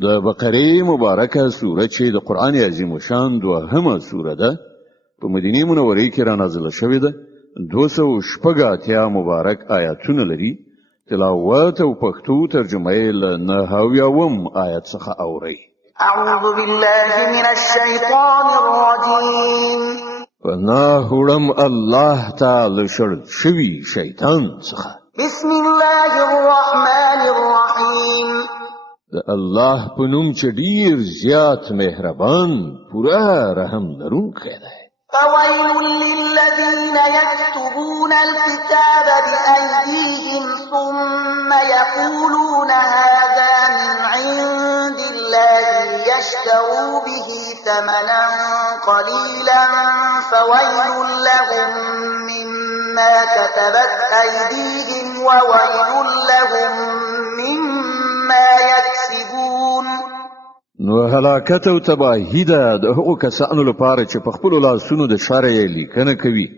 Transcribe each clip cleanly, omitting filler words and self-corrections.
د بقره مبارکه سوره چې د قران عظیم شان دوهمه سوره ده په مدینه منوره کې را نازله شوې ده 280 مبارک آیاتونه لري تلاوت او پښتو ترجمه یې له 9 آیت څخه اوري اعوذ بالله من الشیطان الرجیم فناهرم الله تعالی شر شوی شیطان څخه بسم الله الرحمن الرحیم د الله په نوم چې ډیر زیات مهربان پورا رحم لرونکی دی فويل للذين يكتبون الكتاب بأيديهم ثم يقولون هذا من عند الله ليشتروا به ثمنا قليلا فويل لهم مما كتبت أيديهم وويل لهم مما يكسبون نو هلاکت او تباهی ده د هغو کسانو لپاره چې په خپل لاسونو د شرع لیکنه کوي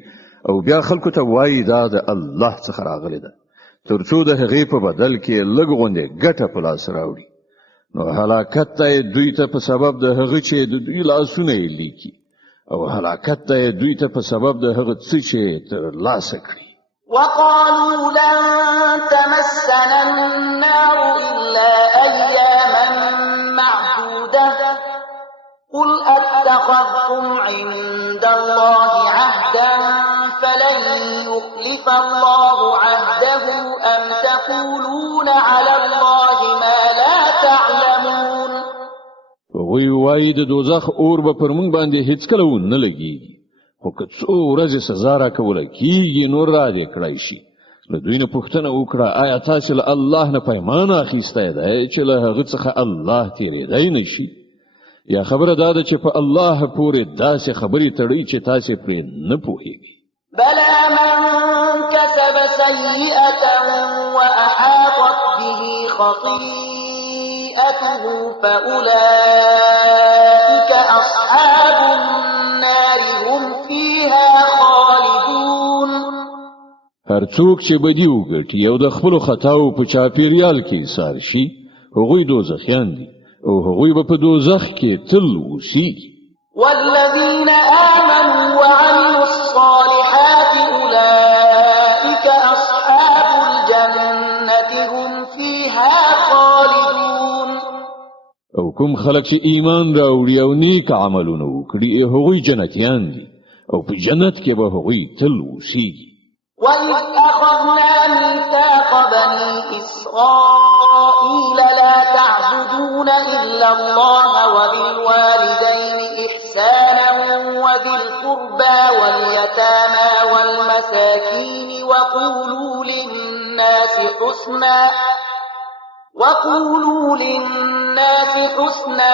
او بیا خلکو ته وایي دا د الله څخه راغلی ده ترڅو د هغې په بدل کې لږ غوندې ګټه په لاس راوړي نو هلاکت ته دوی ته په سبب د هغه چې د دوی لاسونه یې لیکي او هلاکت ته دوی ته په سبب د هغه څه چې ترلاسه کړي وقالوا لن تمسنا النار إلا أياما معدودة قل أتخذتم عند الله عهدا فلن يخلف الله عهده أم تقولون على الله ما لا تعلمون وی وای د دوزخ اور به پر مونږ باندې هیڅ کله نه لګیږي خو که څو ورځې سزا راکوله کېږي نور را دې کړی شي له دوی نه پوښتنه وکړه آیا تاسې له الله نه پیمان اخیستی دی چې له هغه څخه الله تېرېدی نه شي یا خبره دا ده چې په الله پورې داسې خبرې تړئ چې تاسې پرې نه پوهېږئ بلى من كسب سيئة وأحاطت به خطيئته فأولئك أصحاب النار هم فيها خالدون هر څوک چې بدی وګټي او د خپل خطاو په چاپیریال کې ایثار شي هغوی دوزخیان دي او هغوی به په دوزخ کې تل اوسیږي والذين آمنوا وعملوا الصالحات أولئك أصحاب الجنة هم فيها خالدون او کوم خلک چې ایمان راوړي او نیک عملونه وکړي هغوی جنتیان دي او په جنت کې به هغوی تل اوسیږي وَإِذْ أَخَذْنَا مِيثَاقَ بَنِي إِسْرَائِيلَ لَا تَعْبُدُونَ إِلَّا اللَّهَ وَبِالْوَالِدَيْنِ إِحْسَانًا وَذِي الْقُرْبَى وَالْيَتَامَى وَالْمَسَاكِينِ وَقُولُوا لِلنَّاسِ حُسْنًا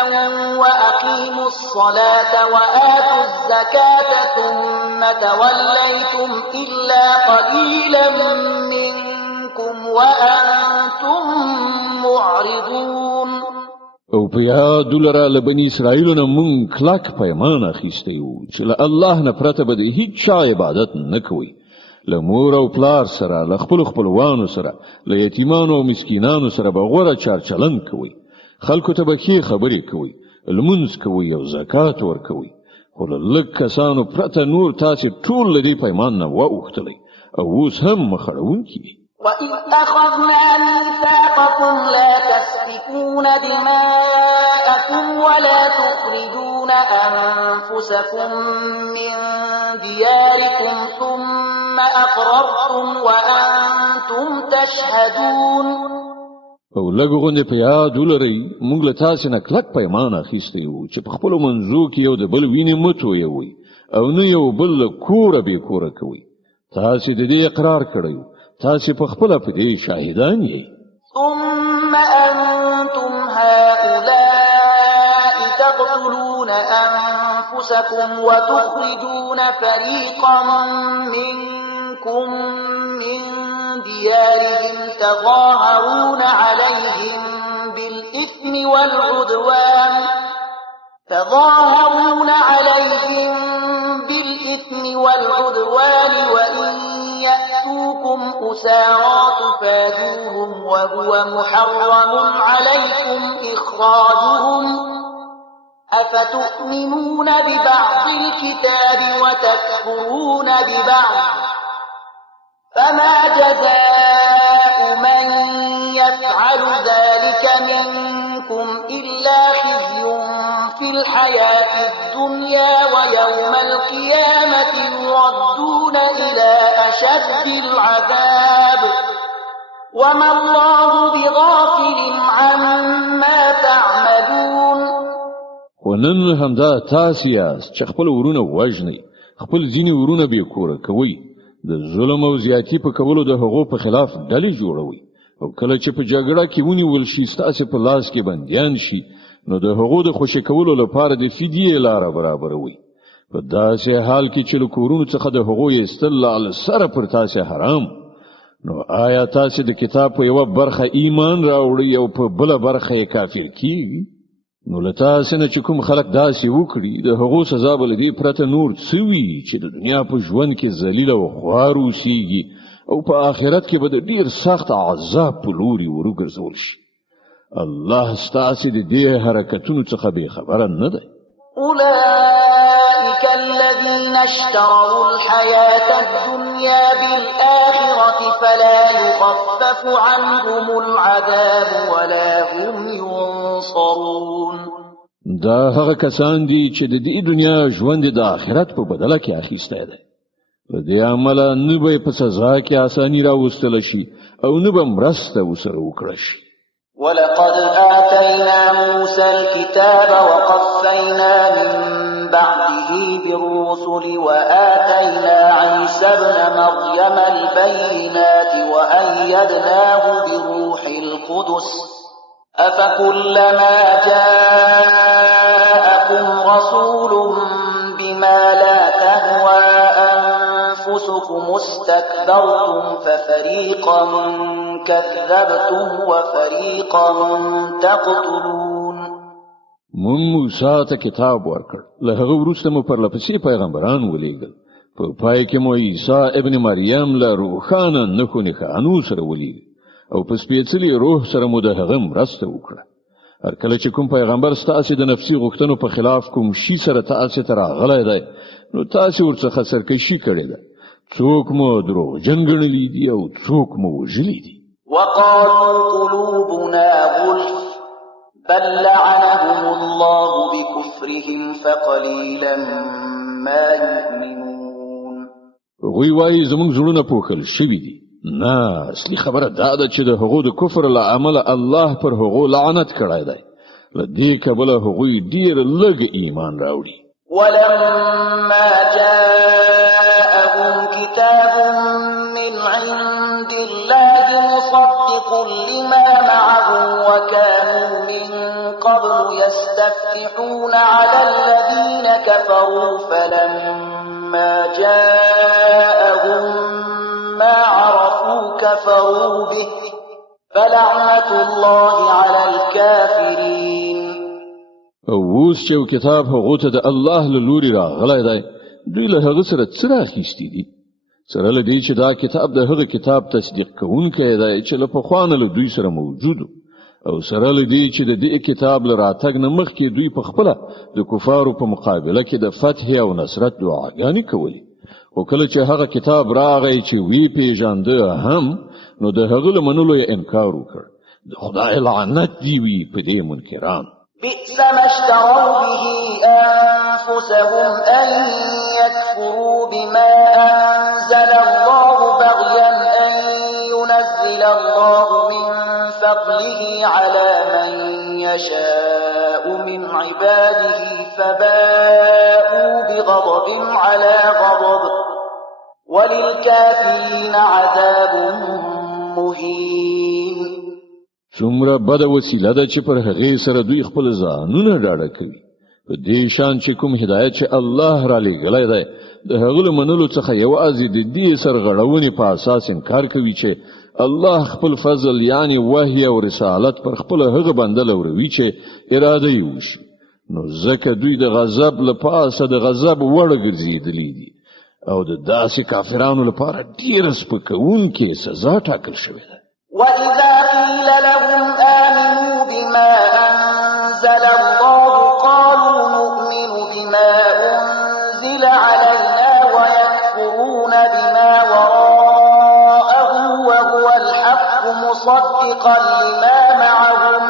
وَأَقِيمُوا الصَّلَاةَ وَآتُوا الزَّكَاةَ ثُمَّ تَوَلَّيْتُمْ إِلَّا قَلِيلًا مِّنكُمْ وَأَنتُم معرضون او په یاد لره له بني اسرائیلو نه مونږ کلک پیمان اخیستی وو چې له الله نه پرته به د هیڅ چا عبادت نه کوئ له مور او پلار سره له خپل خپلوانو سره له یتیمانو او مسکینانو سره به غوره چارچلن کوئ خلکو ته به ښې خبرې کوئ لمونځ کوئ او زکات ورکوئ خو له لږ کسانو پرته نور تاسې ټول له دې پیمان نه واوښتلی او اوس هم مخړونکي دي وَإِذْ أَخَذْنَا مِيثَاقَكُمْ لَا تَسْفِكُونَ دِمَاءَكُمْ وَلَا تُخْرِجُونَ أَنفُسَكُم مِّن دِيَارِكُمْ ثُمَّ أَقْرَرْتُمْ وَأَنتُمْ تَشْهَدُونَ او لږ غوندې په یاد ولرئ موږ له تاسې نه کلک پیمان اخیستی وو چې په خپلو منځو کې یو د بل وینې مه تویوئ او نه یو بل له کوره بې کوره کوئ تاسې د دې اقرار کړی وو تاسې په خپله په دې شاهدان یې ثم أنتم هؤلاء تقتلون أنفسكم وتخرجون فريقا منكم من ديارهم تظاهرون عليهم بالإثم والعدوان وإن يأتوكم يأتوكم أسارى تفادوهم وهو محرم عليكم إخراجهم أفتؤمنون ببعض الكتاب وتكفرون ببعض فما جزاء من يفعل ذلك منكم إلا خزي في الحياة الدنيا ويوم القيامة يردون إلى أشد العذاب وما الله بغافل عما تعملون. ونن همدا تاسو یاست چې خپل ورونه وژنئ، خپل ځینې ورونه بې کوره کوئ، د ظلم او زیاتی په کولو د هغو په خلاف ډلې جوړوئ، او کله چې په جګړه کې ونیول شي ستاسې په لاس کې بندیان شي نو د هغو د خوشي کولو لپاره د فدیې لاره برابروئ. په داسې حال کې چې له کورونو څخه د هغو ایستل له سره پر تاسې حرام، نو آیا تاسې د کتاب په یوه برخه ایمان راوړئ او په بله برخه یې کافر کیږي؟ نو له تاسې نه چې کوم خلک داسې وکړي د هغو سزا به له دې پرته نور څه وي چې د دنیا په ژوند کې ذلیل او خوار اوسیږي او په آخرت کې به د ډیر سخت عذاب په لوري وروګرځول شي. الله ستاسې د دې حرکتونو څخه بې خبره نه دی. أولئك الذين اشتروا الحياة الدنيا بالآخرة فلا يخفف عنهم العذاب ولا هم ينصرون. دا هغه کسان دي چې د دې دنیا ژوند د آخرت په بدله کې اخیستی دی. په دې عمله نه به په سزا کې اساني راوستل شي او نه به مرسته ورسره وکړل شي. ولقد آتينا موسى الكتاب وقفينا من بعده بالرسل وآتينا عيسى ابن مريم البينات وأيدناه بروح القدس أفكلما جاءكم رسول بما لا تهوى أنفسكم استكبرتم ففريقا كذبتم وفريقا تقتلون. مون موسی ته کتاب ورکړ، له هغه وروسته مو پرلپسې پیغمبران ولیږل، په پای کې مو عیسی ابن مریم له روښانه نښو نښانو سره ولیږل او په سپېڅلي روح سره مو د هغه مرسته وکړه. هر کله چې کوم پیغمبر ستاسې د نفسي غوښتنو په خلاف کوم شي سره تاسې ته راغلی دی نو تاسې ورڅخه سرکشي کړې ده. څوک مو دروغجن ګڼلي دي او څوک مو وژلي دي. وقالوا قلوبنا غلف بل لعنهم الله بكفرهم فقليلا ما يؤمنون. غوی وایي زموږ زړونه پوښل شوي دي. نه، اصلي خبره دا ده چې د هغو د کفر له امله الله پر هغو لعنت کړی دی. له دې کبله هغوی ډېر لږ ایمان راوړي. ولما جاءهم كتاب من عند الله مصدق لما معهم وكانوا من قبل يستفتحون على الذين كفروا فلما جاءهم ما عرفوا كفروا به فلعنة الله على الكافرين. اوس چې کتاب هغه ته د الله له لوري راغلی دی دوی له هغه سره څه راخیستي دي؟ سره له دې چې دا کتاب د هغه کتاب تصدیق کوونکی دی چې له پخوانه له دوی سره موجود او سره له دې چې د دې کتاب له راتګ نه مخکې دوی په خپله د کفارو په مقابله کې د فتح او نصرت دعاګانې کولې. خو کله چې هغه کتاب راغی چې وی پیژانده هم نو د هغه له منلو یې انکار وکړ. د خدای لعنت دی وي په دې منکران. بئس ما اشتروا به أنفسهم أن يكفروا بما أنزل الله بغيا أن ينزل الله من فضله على من يشاء من عباده فباءوا بغضب على غضب وللكافرين عذاب مهين. څومره بده وسیله ده چې پر هغې سره دوی خپل ځانونه ډاډه کوي. په دې شان چې کوم هدایت چې الله را لېږلی دی د هغه له منلو څخه یوازې د دې سرغړونې په اساس انکار کوي چې الله خپل فضل یعنی وحی او رسالت پر خپل هغه بنده لوروي چې اراده یې وشي. نو ځکه دوی د غضب له پاسه د غضب وړ ګرځېدلي دي او د داسې کافرانو لپاره ډیره سپکونکې سزا ټاکل شوې ده. وإذا قيل لهم آمنوا بما أنزل الله قالوا نؤمن بما أنزل علينا ويكفرون بما وراءه وهو الحق مصدقا لما معهم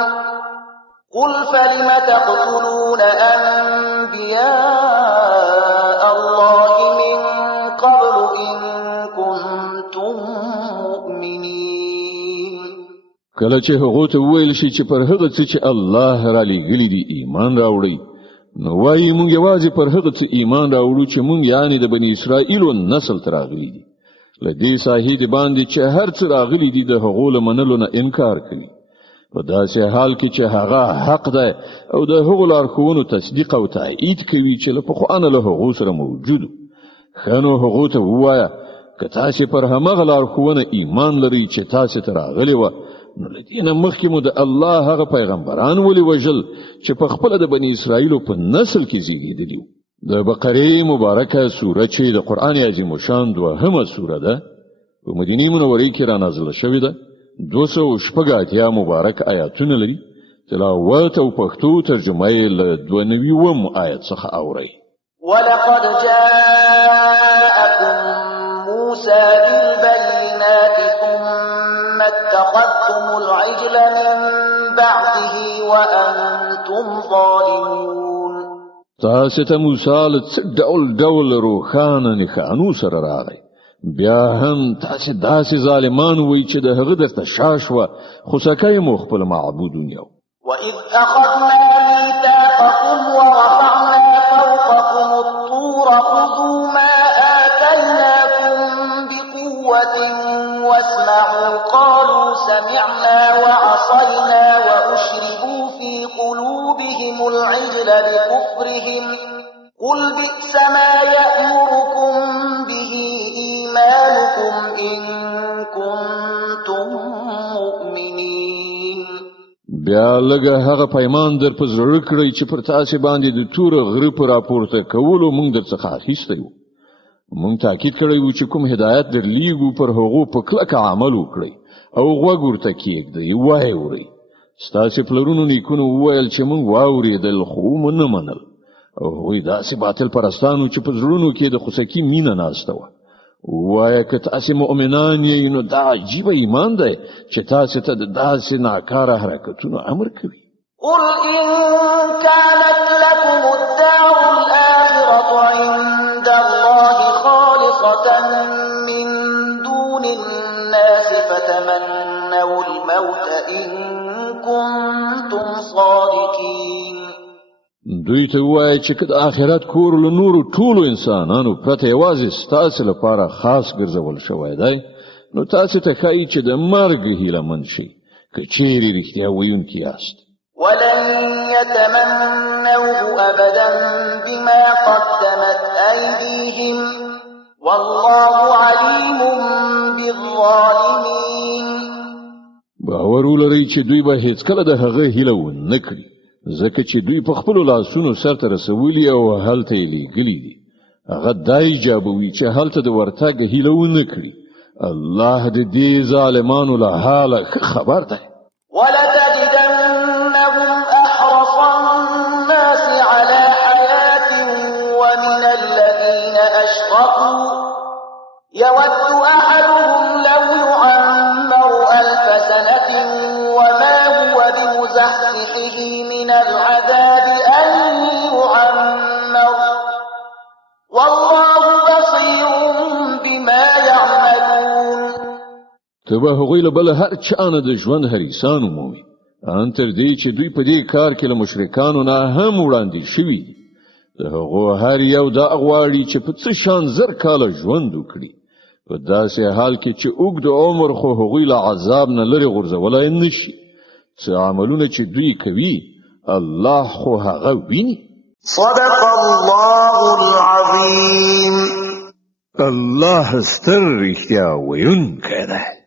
قل فلم تقتلون أنبياء الله من قبل إن كنتم مؤمنين. کله چې هغه ته ویل شي چې پر هغه څه چې الله را لېږلي دي ایمان راوړئ، نو وایي موږ یوازې پر هغه څه ایمان راوړو چې موږ یعنې د بني اسرائیلو نسل ته راغلي دي. له دې ساحې د باندې چې هر څه راغلي دي د هغو له منلو نه انکار کوي، په داسې حال کې چې هغه حق ده او د هغو لارښوونو تصدیق او تایید کوي چې له پخوا نه له هغو سره موجود. ښه نو هغو ته ووایه که تاسې پر همغه لارښوونه ایمان لرئ چې تاسې ته راغلې وه، نو له دې نه مخکې مو د الله هغه پیغمبران ولې وژل چې په خپله د بني اسرائیلو په نسل کې زیږېدلي وو. د بقرې مبارکه سوره چې د قرآن عظیم الشان دوهمه سوره ده، په مدینې منورې کې را نازله شوې ده، 280 مبارک آیاتونه لري. تلاوت او پښتو ترجمه یې له 92 آیت څخه اورئ. ولقد جاءكم موسى بالبينات ثم اتخذتم العجل من بعده وأنتم ظالمون. تاسو ته موسی له ډول روښانه نښانو سره راغی، بیا هم تاسو داسې ظالمان وئ چې د هغه درته شاشوه، خو سکی مو خپل معبودون یو. وإذ أخذنا ميثاقكم ورفعنا فوقكم الطور خذوا ما آتيناكم بقوة واسمعوا قالوا سمعنا وعصينا وأشربوا في قلوبهم العجل بكفرهم قل بئس ما يأمركم به إيمانكم إن كنتم مؤمنين. بیا لږه هغه پیمان در په زړه کړئ چې پر تاسې باندې د توره غره په راپورته کولو موږ درڅخه اخیستی وو. موږ تاکید کړی وو چې کوم هدایت درلیږو پر هغو په کلکه عمل وکړئ او غوږ ورته کېږدئ، وایې اورئ. ستاسې پلرونو نیکونو وویل چې موږ واورېدل خو مو نه منل، او هغوی داسې باطل پرستانو چې په زړونو کې د خوسکي مینه ناسته وه. وایه که تاسې مؤمنان یې نو دا عجیبه ایمان دی چې تاسې ته د داسې ناکاره حرکتونو امر کوي. قل إن كانت لكم الدار الآخرة عند الله خالصة من دون الناس فتمنوا الموت إن كنتم صادقين. دوی ته وایي چې که د آخرت کور له نورو ټولو انسانانو پرته یوازې ستاسې لپاره خاص ګرځول شوی دی، نو تاسې ته ښایي چې د مرګ هیله مند شئ که چیرې رښتیا ویونکي یاست. ولن يتمنوه أبدا بما قدمت أيديهم والله عليم بالظالمين. باور ولرئ چې دوی به هیڅکله د هغه هیله ونه کړي، ځکه چې دوی په خپلو لاسونو سرته رسولي او هلته یې لیږلي دي. هغه دا ایجابوي چې هلته د ورتګ هیله ونه کړي. الله د دې ظالمانو له حاله ښه خبر دی. ولتجدنهم أحرص الناس على حياة ومن الذين أشركوا يود أحدهم لو يعمر 1000 سنة وما هو بمزحزحه من العذاب أن يعمر والله بصير بما يعملون. تبه هغوی له بله هر چانه د ژوند حریصان ومومي، ان تر دې چې دوی په دې کار کې له مشرکانو نه هم وړاندې شوي دي. د هغو هر یو دا غواړي چې په څه شان 1000 کاله ژوند وکړي، په داسې حال کې چې اوږد عمر خو هغوی له عذاب نه لرې غورځولی نه شي. څه عملونه چې دوی کوي الله خو هغه ویني. صدق الله العظیم. الله ستر رښتیا ویونکی دی.